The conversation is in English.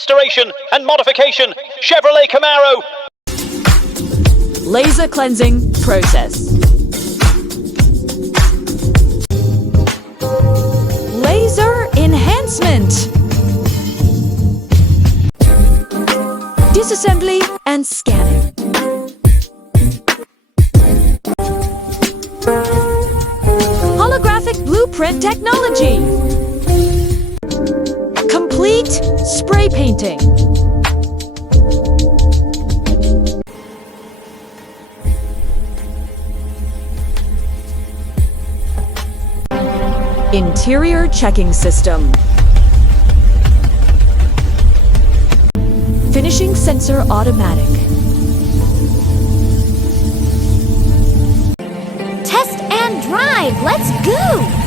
restoration and modification, Chevrolet Camaro. Laser cleansing process. Laser enhancement. Disassembly and scanning. Holographic blueprint technology. Complete spray painting. Interior checking system. Finishing sensor automatic. Test and drive. Let's go!